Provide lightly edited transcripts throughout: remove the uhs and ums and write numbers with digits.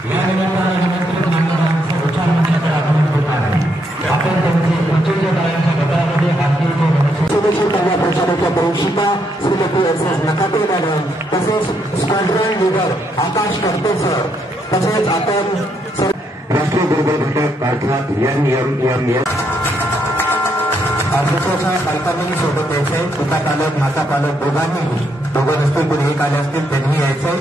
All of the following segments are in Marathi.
या निमित्ताने निमंत्रित मान्यवरांचं उच्चार मंचाकडे आगमन होत आहे. आपण त्यांचे उच्चच्या दरांच्या गटामध्ये भारतीय जिल्हा प्रचाराच्या परीक्षिका Shrimati S S Nakate madam, तसेच स्क्वॅड्रन लीडर आकाश करते सर, तसेच आपण राष्ट्रीय दुर्बल घटक अर्थात NMM अर्धशाच्या पालकांनी सोबत यायचंय. पिता पालक माता पालक दोघांनीही, दोघं नसतील कोणी एक आले असतील त्यांनी यायचंय.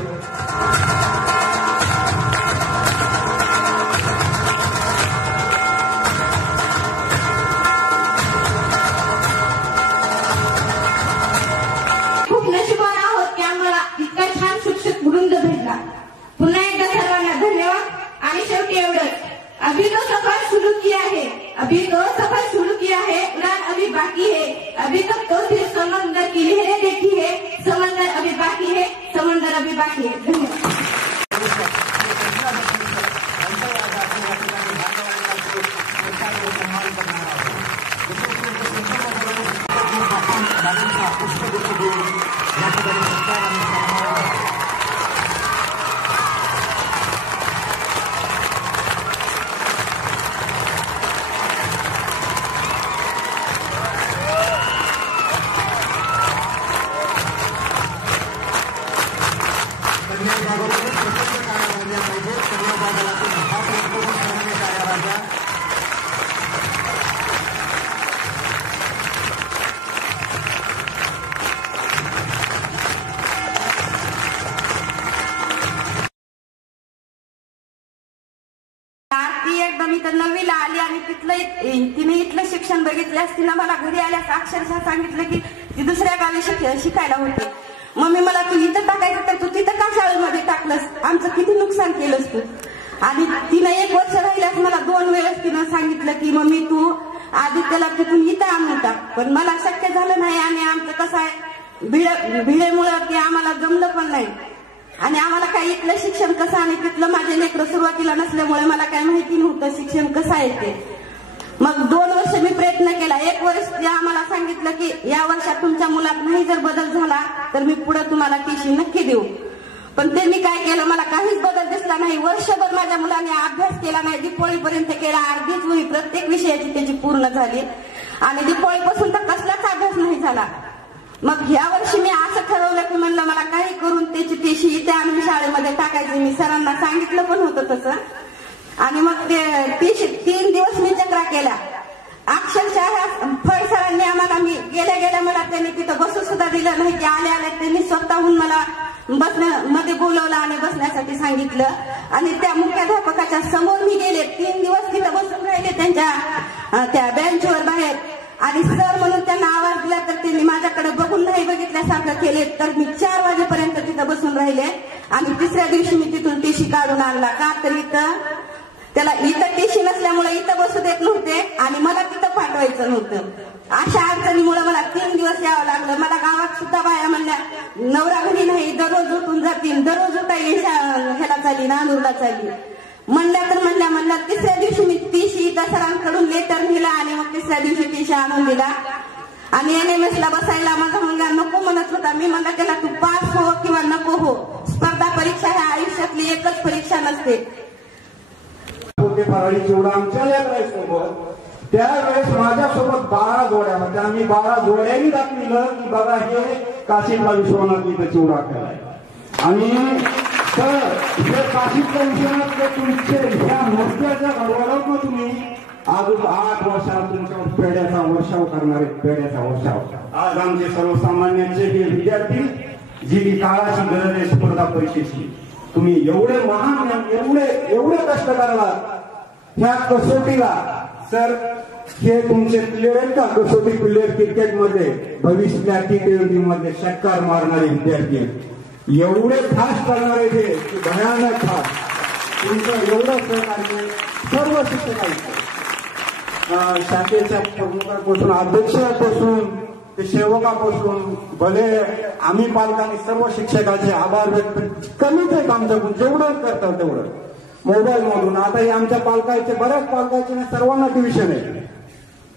खूप नशिबान आहोत की आम्हाला इतका छान शिक्षक वृंद भेटला. पुन्हा एकदा सर्वांना धन्यवाद. आणि शेवटी एवढंच, अभी तो सफर शुरू किया है, अभी तो सफर शुरू किया है, उड़ान अभी बाकी है, अभी तक तो सिर्फ समंदर की लहरें देखी है, समंदर अभी बाकी है, समंदर अभी बाकी है. धन्यवाद. एकदा मी तर 9वीला आली आणि तिने इथलं शिक्षण बघितल्यास तिनं मला घरी आल्यास अक्षरशः सांगितलं की ती दुसऱ्या गावी शिकायला होती. मम्मी मला तू इथं टाकायचं तर तू तिथं का शाळेमध्ये टाकलंस, आमचं किती नुकसान केलंस तू. आणि तिनं 1 वर्ष राहिल्यास मला 2 वेळेस तिनं सांगितलं की मम्मी तू आदित्यला तिथून इथं आणून टाक, पण मला शक्य झालं नाही. आणि आमचं कसं आहे भिडेमुळं की आम्हाला जमलं पण नाही. आणि आम्हाला काही इथलं शिक्षण कसं आणि तिथलं माझे लेकरं सुरुवातीला नसल्यामुळे मला काही माहिती नव्हतं शिक्षण कसं आहे ते. मग 2 वर्ष मी प्रयत्न केला. 1 वर्ष आम्हाला सांगितलं की या वर्षात तुमच्या मुलात नाही जर बदल झाला तर मी पुढे तुम्हाला टीसी नक्की देऊ. पण त्यांनी काय केलं, मला काहीच बदल दिसला नाही. वर्षभर माझ्या मुलाने अभ्यास केला नाही. दिवाळीपर्यंत केला, अर्धीच वही प्रत्येक विषयाची त्याची पूर्ण झाली. आणि दिवाळीपासून तर कसलाच अभ्यास नाही झाला. मग ह्या वर्षी मी असं ठरवलं की म्हणलं मला काही करून त्याची टीसी इथे आणून शाळेमध्ये टाकायची. मी सरांना सांगितलं पण होतं तसं. आणि मग ते टीसी 3 दिवस मी चक्रा केल्या. अक्षरशः फळ सरांनी आम्हाला, मी गेल्या मला त्यांनी तिथं बसू सुद्धा दिलं नाही की आल्या त्यांनी स्वतःहून मला बसण्यामध्ये बोलवलं आणि बसण्यासाठी सांगितलं. आणि त्या मुख्याध्यापकाच्या समोर मी गेले. 3 दिवस तिथं बसून राहिले त्यांच्या त्या बेंचवर बाहेर. आणि सर म्हणून त्यांना आवाज दिला तर त्यांनी माझ्याकडे बघून नाही बघितल्यासारखं केले. तर मी 4 वाजेपर्यंत तिथं बसून राहिले. आणि 3ऱ्या दिवशी मी तिथून टीसी काढून आणला. का तर त्याला इथं टीसी नसल्यामुळे इथं बसू देत नव्हते आणि मला तिथं पाठवायचं नव्हतं. अशा अडचणीमुळे मला 3 दिवस यावं लागलं. मला गावात सुद्धा बाया म्हणल्या नवरा घरी नाही, दररोज उठून जातील, दररोज उठायली ह्याला चालली नांदूरला चालली म्हणल्या. तर म्हणल्या 3ऱ्या दिवशी मी टीसी सरांकडून लेटर दिला आणि मग 3ऱ्या दिवशी टीसी आणून दिला. आणि NMS ला बसायला माझा मुलगा नको म्हणत होता. मी म्हणलं त्याला तू पास हो किंवा नको हो, स्पर्धा परीक्षा ह्या आयुष्यातली एकच परीक्षा नसते. फराळी चिवडा आमच्या लेकरांसोबत त्यावेळेस माझ्यासोबत 12 जोड्या होत्या. आम्ही 12 जोड्यांनी दाखविलं की बघा हे काशीला विश्वनाथ इथं चिवडा केलाय. आणि तर हे काशीतल्या विश्वनाथ तुमचे ह्या मोर्चाच्या घडवळावर तुम्ही आज 8 वर्षात तुमच्यावर पेढ्याचा वर्षाव करणारे, पेढ्याचा वर्षाव. आज आमचे सर्वसामान्यांचे हे विद्यार्थी जी काळाची गरज आहे स्पर्धा परीक्षेची, तुम्ही एवढे महान एवढे कष्ट करला ह्या कसोटीला. सर हे तुमचे प्लेयर आहेत का, कसोटी प्लेयर क्रिकेटमध्ये भविष्यातल्या T20 मध्ये षटकार मारणारे विद्यार्थी आहेत. एवढे फास्ट करणारे हे भयानक फास्ट. तुमचं एवढं सहकार्य सर्व शिक्षकांचं, शाखेच्या प्रमुखापासून अध्यक्षापासून ते सेवकापासून भले आम्ही पालकांनी सर्व शिक्षकांचे आभार व्यक्त. कमीच आहे आमच्याकडून जेवढं करतात तेवढं मोबाईल मधून. आता हे आमच्या पालकाचे, बऱ्याच पालकाचे सर्वांना ट्युशन आहे.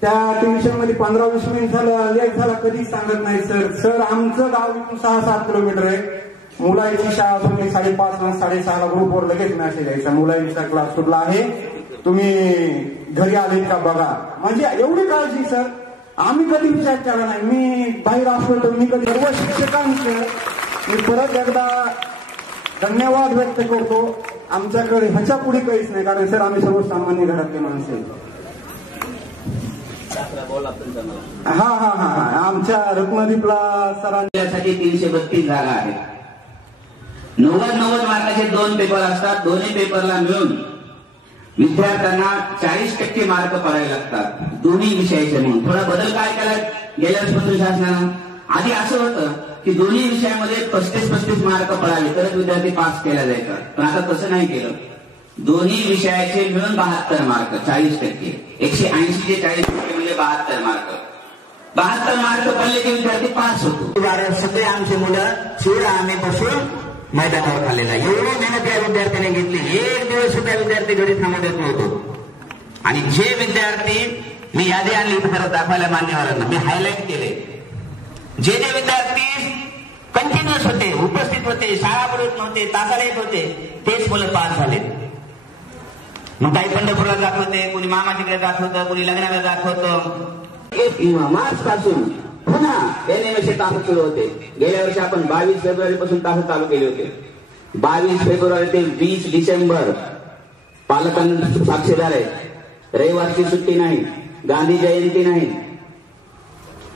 त्या ट्युशन मध्ये 15-20 मिनिट झालं, लेट झाला कधीच सांगत नाही. सर आमचं गाव इथून 6-7 किलोमीटर आहे. मुलांची शाळा तुम्ही 5:30 आणि 6:30ला ग्रुपवर लगेच मेसेज यायचा, मुलांचा क्लास सुटला आहे, तुम्ही घरी आलेत का बघा. म्हणजे एवढी काळजी सर आम्ही कधी विचार केला नाही. मी बाहेर असलो तर मी कधी सर्व शिक्षकांचं मी परत एकदा धन्यवाद व्यक्त करतो. आमच्याकडे ह्याच्या पुढे काहीच नाही, कारण सर आम्ही सर्वसामान्य घरातले माणसं. हा आमच्या रत्नदीपला सरांसाठी 332 जागा आहेत. 90 मार्काचे 2 पेपर असतात. दोन्ही पेपरला मिळून विद्यार्थ्यांना 40% मार्क पडायला लागतात दोन्ही विषयाचे. म्हणून थोडा बदल काय केला गेल्या वर्षीपासून शासनानं. आधी असं होतं की दोन्ही विषयामध्ये 35 मार्क पडावे तरच विद्यार्थी पास केला जायचा, पण आता तसं नाही केलं. दोन्ही विषयाचे मिळून 72 मार्क 40%, 180 चे 40% म्हणजे 72 मार्क. 72 मार्क पडले की विद्यार्थी पास होतो. सगळे आमची मुलं सूर आम्ही बसून मैदानावर आलेला. एवढी मेहनत या विद्यार्थ्याने घेतली. एक दिवस सुद्धा विद्यार्थी घरी थांबू देत नव्हतो. आणि जे विद्यार्थी मी यादी आणली परत दाखवायला मान्यवरांना मी हायलाईट केले, जे विद्यार्थी कंटिन्युअस होते, उपस्थित होते, शाळा बुडत नव्हते, तासाला येत होते, तेच मुलं पास झाले. मग काही पंढरपूरला जात होते, कोणी मामाजीकडे जात होतं, कोणी लग्नाला जात होतं. मार्च पासून पुन्हा एनएमएसचे तास सुरू होते. गेल्या वर्षी आपण 22 फेब्रुवारी पासून तास चालू केले होते. 22 फेब्रुवारी ते 20 डिसेंबर पालकांना साक्षीदार आहे. रविवारची सुट्टी नाही, गांधी जयंती नाही.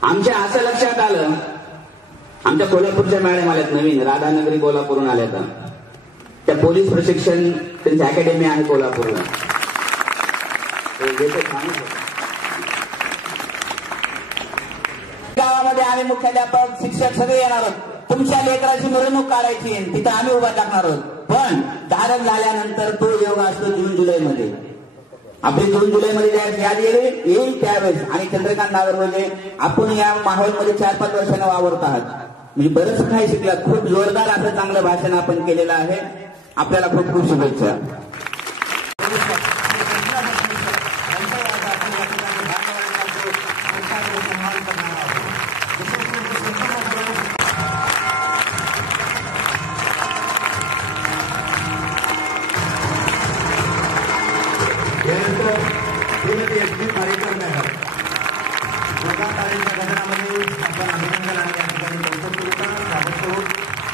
आमच्या असं लक्षात आलं, आमच्या कोल्हापूरच्या मॅडम आल्यात नवीन, राधानगरी कोल्हापूरून आल्यात. त्या पोलीस प्रशिक्षण त्यांची अकॅडमी आहे कोल्हापूरला. गावामध्ये आम्ही मुख्याध्यापक शिक्षक सगळे येणार आहोत. तुमच्या लेकराची मिरवणूक काढायची, तिथं आम्ही उभा टाकणार आहोत. पण धारक झाल्यानंतर तो योग असतो जून जुलैमध्ये. आपली जून जुलैमध्ये यादी येईल त्यावेळेस. आणि चंद्रकांत नागरगोजे आपण या माहोलमध्ये 4-5 वर्षांना वावरत आहात, म्हणजे बरंच काही शिकलात. खूप जोरदार असं चांगलं भाषण आपण केलेलं आहे. आपल्याला खूप खूप शुभेच्छा.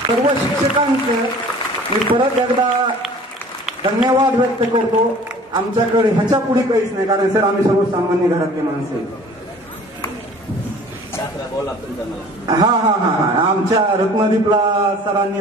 सर्व शिक्षकांचं मी परत एकदा धन्यवाद व्यक्त करतो. आमच्याकडे ह्याच्या पुढे काहीच नाही, कारण सर आम्ही सर्वसामान्य घरातले माणसं. हा आमच्या रत्नदीपला सरांनी